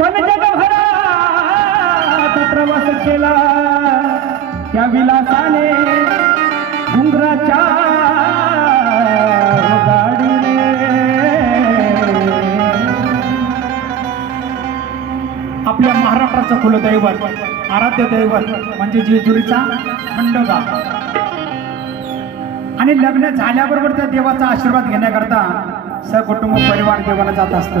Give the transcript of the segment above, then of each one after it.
पण जगभरात प्रवास केला. त्या विलासाने डुंगराच्या आपल्या महाराष्ट्राचं कुलदैवत आराध्य दैवत म्हणजे जेजुरीचा खंडोबा. आणि लग्न झाल्याबरोबर त्या देवाचा आशीर्वाद घेण्याकरता सकुटुंब परिवार देवाला जात असतं.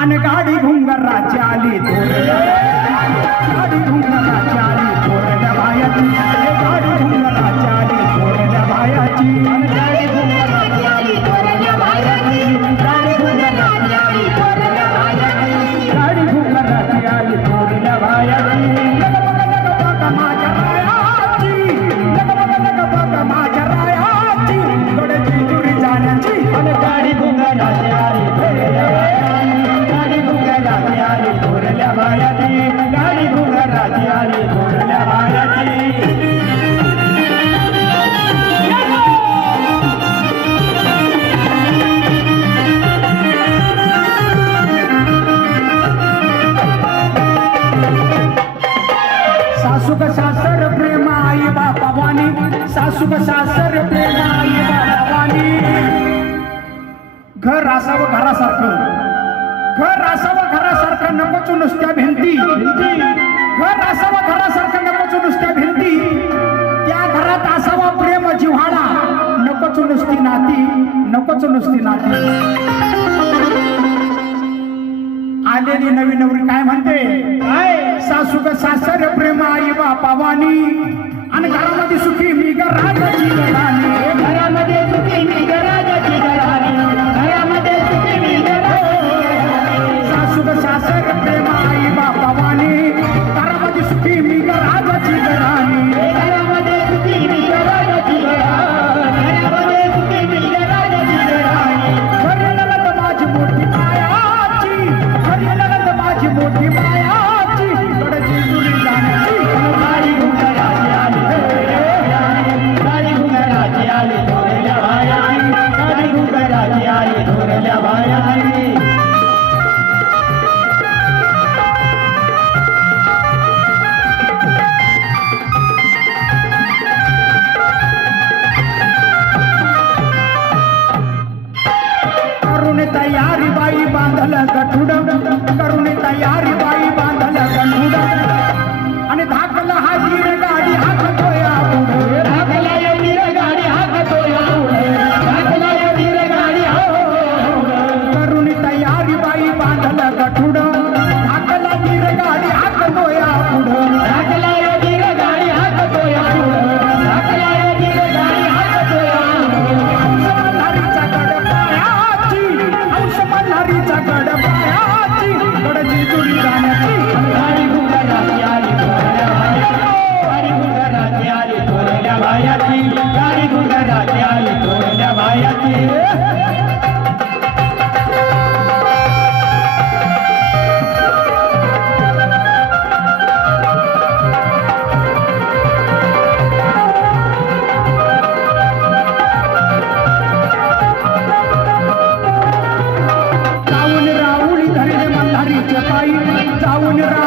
आणि गाडी घुंगराची आली गाडी घुंगराची आली बाळाची. आणि प्रेमा आई बापावानी. सासूक सासर प्रेमा आई घर असावं घरासारखं. घर असावं घरासारखं नकोच नुसत्या भिंती. कोणाच नुसती नाती. आलेली नवीन नवरी काय म्हणते? सासू का सासर प्रेम आई बापावानी. கட்டுடம் கருணை தயாரிப்பாய் умирать.